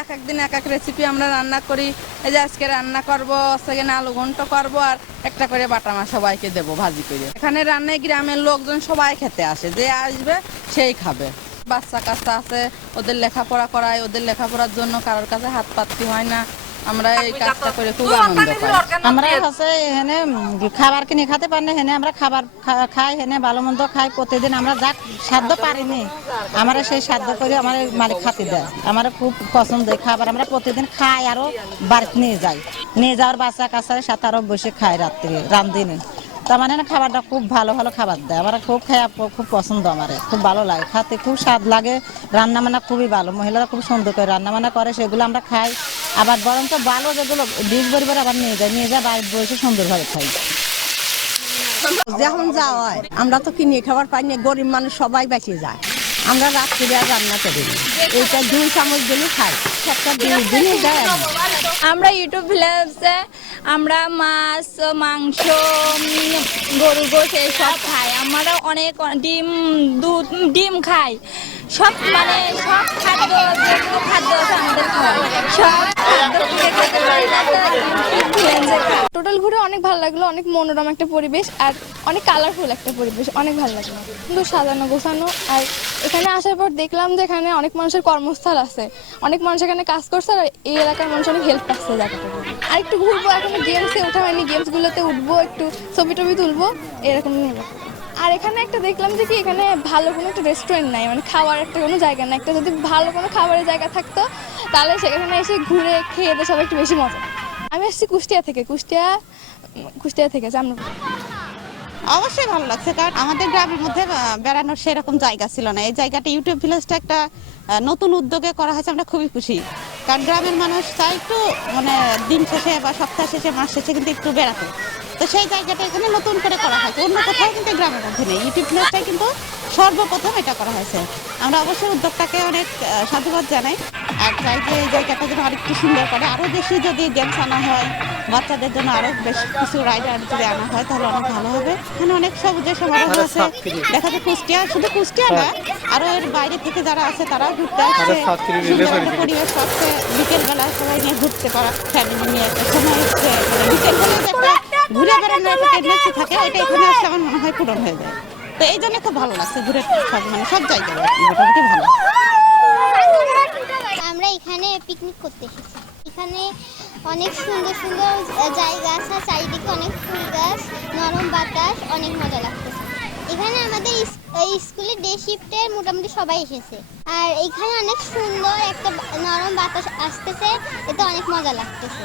এক একদিন এক এক রেসিপি আমরা রান্না করি। এই যে আজকে রান্না করবো সেখানে আলু ঘন্ট করবো আর একটা করে বাটা মাছ সবাইকে দেবো ভাজি করে। এখানে রান্নায় গ্রামের লোকজন সবাই খেতে আসে, যে আসবে সেই খাবে। বাচ্চা কাচ্চা আছে, ওদের লেখাপড়া করায়, ওদের লেখাপড়ার জন্য কারোর কাছে হাত পাততে হয় না। আমরা এই কাজটা করে খুব আনন্দ পাই। আমরা হচ্ছে এখানে খাবার কিনে খেতে পারি না, হেনে আমরা খাবার খাই, হেনে ভালো মন্দ খাই। প্রতিদিন আমরা যা সাধ্য পারিনি আমরা সেই সাধ্য করে আমার মালিক খাতে দেয়। আমার খুব পছন্দ এই খাবার, আমরা প্রতিদিন খাই আরো বাড়িতে নিয়ে যাওয়ার বাচ্চা কাচ্চার সাথে আরো বসে খাই রাত্রে রান্ধিনি। তার মানে না খাবারটা খুব ভালো ভালো খাবার দেয়, আমরা খুব খাই, খুব পছন্দ, আমার খুব ভালো লাগে খাতে, খুব স্বাদ লাগে। রান্না বান্না খুবই ভালো, মহিলারা খুব সুন্দর করে রান্না বান্না করে, সেগুলো আমরা খাই। আবার বরঞ্চ ভালো যেগুলো ডিশ পরিবার আবার নিয়ে যায় বাড়িতে বসে সুন্দরভাবে খাই। যখন যাওয়া হয় আমরা তো কিনে খাবার পাই না, গরিব মানুষ সবাই বেঁচে যায়। আমরা রাত্রে আর রান্না করি না, এইটা 2 চামচ দিলে খাই, একটা 2 দিনে দেয়। আমরা ইউটিউব ভিলেজে আমরা মাছ, মাংস, গরু গোশ সব খাই। আমরা অনেক দুধ ডিম খাই, সব মানে সব খাদ্য যেগুলো খাদ্য আছে আমাদের খাওয়া সব টোটাল ঘুরে অনেক ভালো লাগলো, অনেক মনোরম একটা পরিবেশ আর অনেক কালারফুল একটা পরিবেশ, অনেক ভালো লাগলো, কিন্তু সাজানো গোছানো। আর এখানে আসার পর দেখলাম যে এখানে অনেক মানুষের কর্মস্থল আছে, অনেক মানুষ এখানে কাজ করছে আর এই এলাকার মানুষ অনেক হেল্প পাচ্ছে জায়গাটা। আর একটু ঘুরবো, এখনো গেমসে ওঠা হয়নি, গেমসগুলোতে উঠবো, একটু ছবি টবি তুলবো এরকম। আর এখানে একটা দেখলাম যে কি এখানে ভালো কোনো একটা রেস্টুরেন্ট নাই, মানে খাওয়ার একটা কোনো জায়গা নাই। একটা যদি ভালো কোনো খাবারের জায়গা থাকতো তাহলে সেখানে এসে ঘুরে খেয়ে সব একটু বেশি মজা। আমি আসছি কুষ্টিয়া থেকে, কুষ্টিয়া থেকে আমরা। অবশ্যই ভালো লাগছে, কারণ আমাদের গ্রামের মধ্যে বেড়ানোর সেরকম জায়গা ছিল না। এই জায়গাটা ইউটিউব ভিলেজটা একটা নতুন উদ্যোগে করা হয়েছে, আমরা খুবই খুশি। কারণ গ্রামের মানুষ চাই একটু মানে দিন শেষে বা সপ্তাহ শেষে মাস শেষে কিন্তু একটু বেড়াতে, তো সেই জায়গাটা এখানে নতুন করে করা হয়েছে, অন্য কোথাও কিন্তু গ্রামের মধ্যে নেই। ইউটিউব ভিলেজটাই কিন্তু সর্বপ্রথম এটা করা হয়েছে। আমরা অবশ্যই উদ্যোগটাকে অনেক সাধুবাদ জানাই আর চাই যে এই জায়গাটা যেন আরেকটু সুন্দর করে, আরও বেশি যদি গেমস আনা হয়, বাচ্চাদের জন্য আরো বেশ কিছু রাইডার যদি আনা হয় তাহলে অনেক ভালো হবে। এখানে অনেক সবুজের সমারোহ আছে, দেখা যায় কুষ্টিয়া, শুধু কুষ্টিয়া না আরো এর বাইরে থেকে যারা আছে তারাও ঘুরতে আসছে। সুন্দর একটা পরিবেশ পাচ্ছে, বিকেলবেলা সবাই নিয়ে ঘুরতে পারা, ফ্যামিলি নিয়ে একটা সময় হচ্ছে, বিকেলবেলা যে একটা ঘুরে বেড়ানোর একটা টেন্ডেন্সি থাকে, ওইটা এখানে আসলে আমার মনে হয় পূরণ হয়ে যায়। তো এই জন্য খুব ভালো লাগছে ঘুরে, মানে সব জায়গায় মোটামুটি ভালো। আমরা এখানে পিকনিক করতে এসেছি, এখানে অনেক সুন্দর সুন্দর জায়গা আছে, চারিদিকে অনেক ফুল গাছ, নরম বাতাস, অনেক মজা লাগতেছে। এখানে আমাদের স্কুলের ডে শিফটের মোটামুটি সবাই এসেছে, আর এখানে অনেক সুন্দর একটা নরম বাতাস আসতেছে, এতে অনেক মজা লাগতেছে।